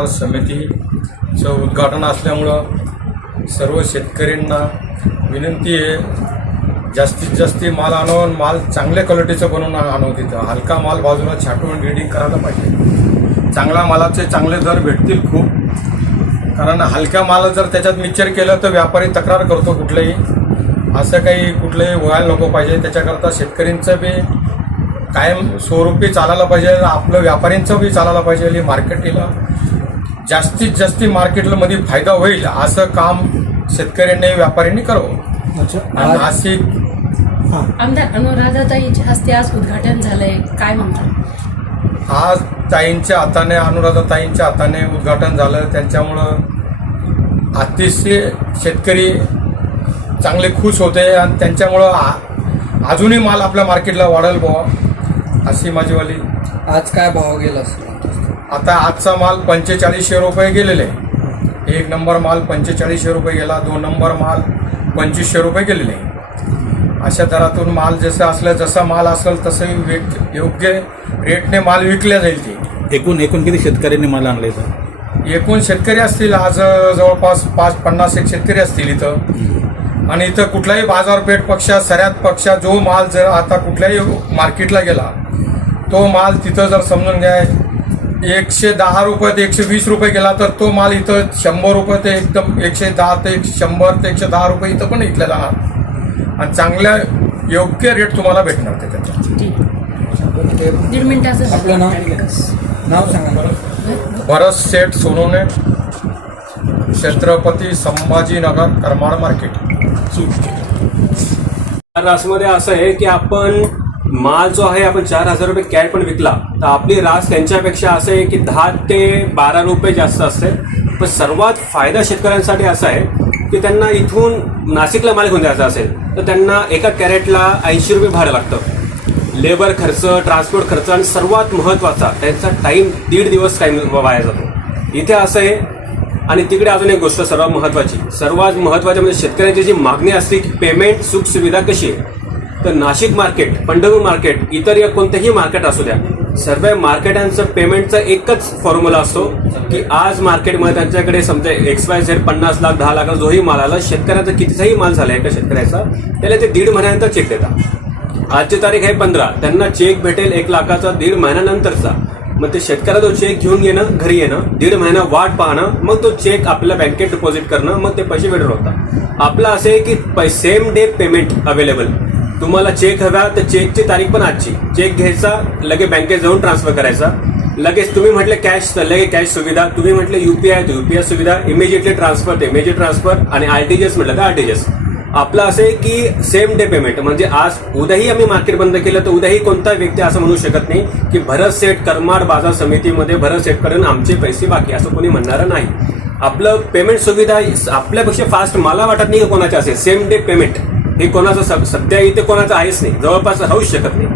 बाजार समितीचं उद्घाटन असल्यामुळं सर्व शेतकऱ्यांना विनंती आहे, जास्तीत जास्त माल आणून माल चांगल्या क्वालिटीचं बनवून आणू. तिथं हलका माल बाजूला छाटून ग्रेडिंग करायला पाहिजे. चांगल्या मालाचे चांगले दर भेटतील खूप, कारण हलक्या माल जर त्याच्यात मिक्सचर केलं तर व्यापारी तक्रार करतो कुठलंही. असं काही कुठलंही व्हायला नको पाहिजे. त्याच्याकरता शेतकऱ्यांचं बी कायम स्वरूपी चालायला पाहिजे, आपलं व्यापाऱ्यांचं बी चालायला पाहिजे. मार्केटला जास्तीत जास्त मार्केटमध्ये फायदा होईल असं काम शेतकऱ्यांनी व्यापाऱ्यांनी करावं. नाशिक आमदार अनुराधाताईंच्या हस्ते आज उद्घाटन झालंय, काय म्हणतात? आज अनुराधाताईंच्या हाताने उद्घाटन झालं. त्यांच्यामुळं अतिशय शेतकरी चांगले खुश होते आणि त्यांच्यामुळं अजूनही माल आपल्या मार्केटला वाढेल बुवा अशी माझीवाली. आज काय भाव गेला? आता आजचा माल 4500 रुपये गेलेले आहे. 1 नंबर माल 4500 रुपये गेला, 2 नंबर माल 2500 रुपये गेलेले. अशा दरातून माल जसा माल असेल तसं योग्य रेटने माल विकल्या जाईल. ते एकूण किती शेतकऱ्यांनी माल आणले? एकूण शेतकरी असतील आज जवळपास 50-एक शेतकरी असतील इथं. आणि इथं कुठलाही बाजारपेठ सऱ्यात पक्षा जो माल जर आता कुठल्याही मार्केटला गेला तो माल तिथं जर समजून घ्या 110 रुपये ते 120 रुपये गेला तर तो माल इथं 100 रुपये ते एकदम 110 ते 100 ते 110 रुपये इथं पण विकल्या जाणार आणि चांगल्या योग्य रेट तुम्हाला भेटणार त्याच्यात. 1.5 मिनिटाचं आपलं नाव सांगा. भरत शेठ सोनवणे, छत्रपती संभाजीनगर, करमाड मार्केट. रासमध्ये असं आहे की आपण माल जो आहे आपण 4000 रुपये कॅरेट पण विकला तर आपली रास त्यांच्यापेक्षा असं आहे की 10 ते 12 रुपये जास्त असते. पण सर्वात फायदा शेतकऱ्यांसाठी असा आहे की त्यांना इथून नाशिकला माल घेऊन द्यायचा असेल तर त्यांना एका कॅरेटला 80 रुपये भाडं लागतं. लेबर खर्च, ट्रान्सपोर्ट खर्च आणि सर्वात महत्त्वाचा त्यांचा टाईम 1.5 दिवस टाईम वाया जातो. इथे असं आहे. आणि तिकडे अजून एक गोष्ट सर्वात महत्त्वाची म्हणजे शेतकऱ्यांची जी मागणी असते की पेमेंट सुख सुविधा कशी आहे, तर नाशिक मार्केट, पंढरपूर मार्केट, इतर या कोणत्याही मार्केट असू द्या, सर्व मार्केटांचं पेमेंटचा एकच फॉर्म्युला असतो की आज मार्केटमध्ये त्यांच्याकडे समजा XYZ 50 लाख 10 लाख जोही माल आला, शेतकऱ्याचा कितीचाही माल झाला एका शेतकऱ्याचा त्याला ते 1.5 महिन्यानंतर चेक देतात. आजची तारीख आहे 15, त्यांना चेक भेटेल 1 लाखाचा 1.5 महिन्यानंतरचा. मग ते शेतकऱ्याला तो चेक घेऊन येणं, घरी येणं, 1.5 महिना वाट पाहणं, मग तो चेक आपल्या बँकेत डिपॉझिट करणं, मग ते पैसे विड्रॉ होतात. आपलं असं आहे की सेम डे पेमेंट अवेलेबल. तुम्हाला चेक हवा तर चेकची तारीख पण आजची. चेक घ्यायचा, लगेच बँकेत जाऊन ट्रान्सफर करायचा. लगेच तुम्ही म्हटलं कॅश तर लगेच कॅश सुविधा, तुम्ही म्हटलं UPI तर UPI सुविधा, इमिजिएटली ट्रान्सफर ते इमिजिएट ट्रान्सफर, आणि RTGS म्हटलं तर RTGS. आपलं असं आहे की सेम डे पेमेंट. म्हणजे आज उद्याही आम्ही मार्केट बंद केलं तर उद्याही कोणता व्यक्ती असं म्हणू शकत नाही की भरत शेठ करमाड बाजार समितीमध्ये भरत शेठकडून आमचे पैसे बाकी, असं कोणी म्हणणारं नाही. आपलं पेमेंट सुविधा आपल्यापेक्षा फास्ट मला वाटत नाही की कोणाच्या असेल. सेम डे पेमेंट हे कोणाचं सध्या इथे कोणाचं आहेच नाही, जवळपास राहूच शकत नाही.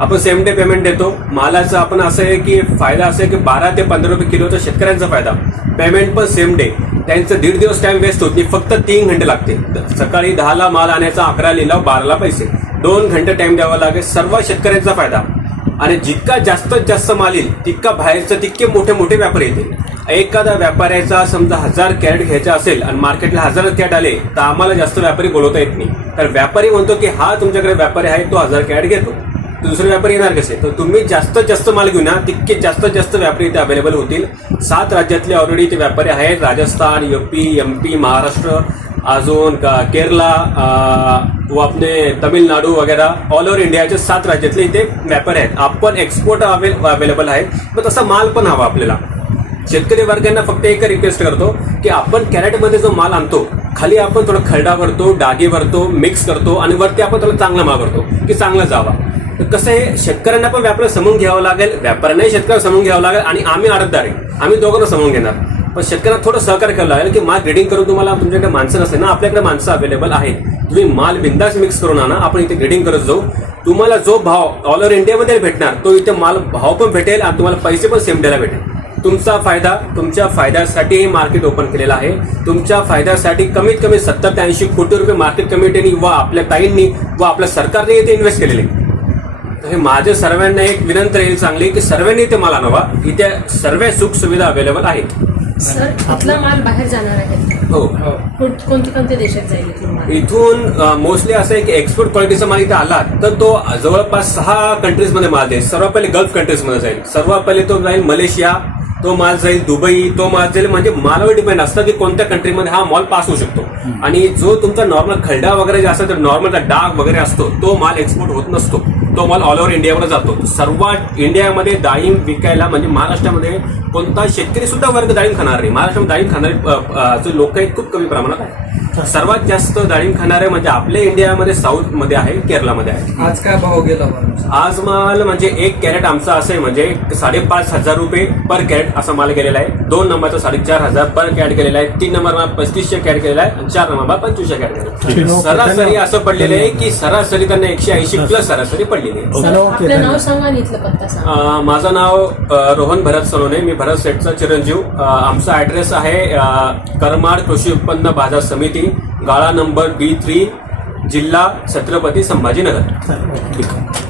आपण सेम डे पेमेंट देतो. मालाचं आपण असं आहे की फायदा असं आहे की 12 ते 15 रुपये किलोचा शेतकऱ्यांचा फायदा. पेमेंट पण सेम डे. त्यांचं 1.5 दिवस टाइम वेस्ट होत नाही, फक्त 3 घंटे लागते. सकाळी 10ला माल आणायचा, 11 लिलाव, 12ला पैसे, 2 घंटे टाइम द्यावा लागेल. सर्व शेतकऱ्यांचा फायदा. आणि जितका जास्तीत जास्त माल येईल तितका बाहेरचं तितके मोठे मोठे व्यापारी येतील. एखादा व्यापाऱ्याचा समजा 1000 कॅरेट घ्यायचा असेल आणि मार्केटला 1000 कॅरेट आले तर आम्हाला जास्त व्यापारी बोलवता येत नाही. तर व्यापारी म्हणतो की हा तुमच्याकडे व्यापारी आहे तो 1000 कॅरेट घेतो, दुसरे व्यापारी येणार कसे? तर तुम्ही जास्तीत जास्त माल घेऊन तितके जास्तीत जास्त व्यापारी इथे अवेलेबल होतील. 7 राज्यातले ऑलरेडी इथे व्यापारी आहेत. राजस्थान, UP, MP, महाराष्ट्र, अजून केरला व आपले तमिळनाडू वगैरह ऑल ओव्हर इंडियाचे 7 राज्यातले इथे व्यापारी आहेत. आपण एक्सपोर्ट अवेलेबल आहे. मग तसा माल पण हवा आपल्याला. शेतकरी वर्गांना फक्त एक रिक्वेस्ट करतो की आपण कॅरेटमध्ये जो माल आणतो खाली आपण थोडं खरडा भरतो, डागी भरतो, मिक्स करतो आणि वरती आपण थोडं चांगला माल भरतो की चांगला जावा. तर कसं आहे शेतकऱ्यांना पण व्यापाऱ्याला समजून घ्यावं लागेल, व्यापाऱ्यांनाही शेतकऱ्याला समजून घ्यावं लागेल आणि आम्ही आडतदार आहे, आम्ही दोघांना समजून घेणार. पण शेतकऱ्यांना थोडं सहकार्य करावं लागेल की माल ग्रेडिंग करून तुम्हाला तुमच्याकडे माणसं नसते ना, आपल्याकडे माणसं अवेलेबल आहेत. तुम्ही माल बिंदास मिक्स करून आणा, आपण इथे ग्रेडिंग करत जाऊ. तुम्हाला जो भाव ऑल ओव्हर इंडियामध्ये भेटणार तो इथे माल भाव पण भेटेल आणि तुम्हाला पैसे पण सेम द्यायला भेटेल. तुमचा फायदा, तुमच्या फायद्यासाठी हे मार्केट ओपन केलेलं आहे. तुमच्या फायद्यासाठी कमीत कमी 70 ते 80 कोटी रुपये मार्केट कमिटीने व आपल्या ताईंनी व आपल्या सरकारने इथे इन्व्हेस्ट केलेले. तर हे माझ्या सर्वांना एक विनंती राहील चांगली की सर्वांनी इथे मला नवा, इथे सर्व सुख सुविधा अवेलेबल आहेत. सर इथला माल बाहेर जाणार आहे हो कोणते कोणते देशात जाईल इथला माल? इथून मोस्टली असं आहे की एक्सपोर्ट क्वालिटीचा माल इथे आला तर तो जवळपास 6 कंट्रीजमध्ये माल जाईल. सर्वात पहिले गल्फ कंट्रीजमध्ये जाईल, सर्वात पहिले तो जाईल मलेशिया, तो माल जाईल दुबई, तो माल जाईल म्हणजे मालावर डिपेंड असतं की कोणत्या कंट्रीमध्ये हा माल पास होऊ शकतो. आणि जो तुमचा नॉर्मल खरडा वगैरे जे असतो नॉर्मल डाग वगैरे असतो तो माल एक्सपोर्ट होत नसतो, तो माल ऑल ओव्हर इंडियावर जातो. सर्वात इंडियामध्ये डाळिंब विकायला म्हणजे महाराष्ट्रामध्ये कोणता शेतकरी सुद्धा वर्ग डाळिंब खाणार नाही. महाराष्ट्रामध्ये डाळिंब खाणारे जो लोक आहेत खूप कमी प्रमाणात आहे. सर्वात जास्त डाळिंब खाणारे म्हणजे आपल्या इंडियामध्ये साऊथ मध्ये आहे, केरळमध्ये आहे. आज काय भाव गेला बरं? आज माल म्हणजे 1 कॅरेट आमचा असं आहे म्हणजे 5,500 रुपये पर कॅरेट असा माल गेलेला आहे. 2 नंबरचा 4,500 पर कॅरेट गेलेला आहे. 3 नंबरला 3500 कॅरेट गेलेला आहे आणि 4 नंबरला 2500 कॅरेट गेलेला आहे. सरासरी असं पडलेलं आहे की सरासरी त्यांना 180 प्लस सरासरी पडलेली आहे. सर, आपलं नाव सांगा आणि इथलं पत्ता सांगा. माझं नाव रोहन भरत सलोने, मी भरत सेटचा चिरंजीव. आमचा ऍड्रेस आहे करमाड कृषी उत्पन्न बाजार समिती, गाळा नंबर B3, जिल्हा छत्रपती संभाजीनगर. ठीक आहे.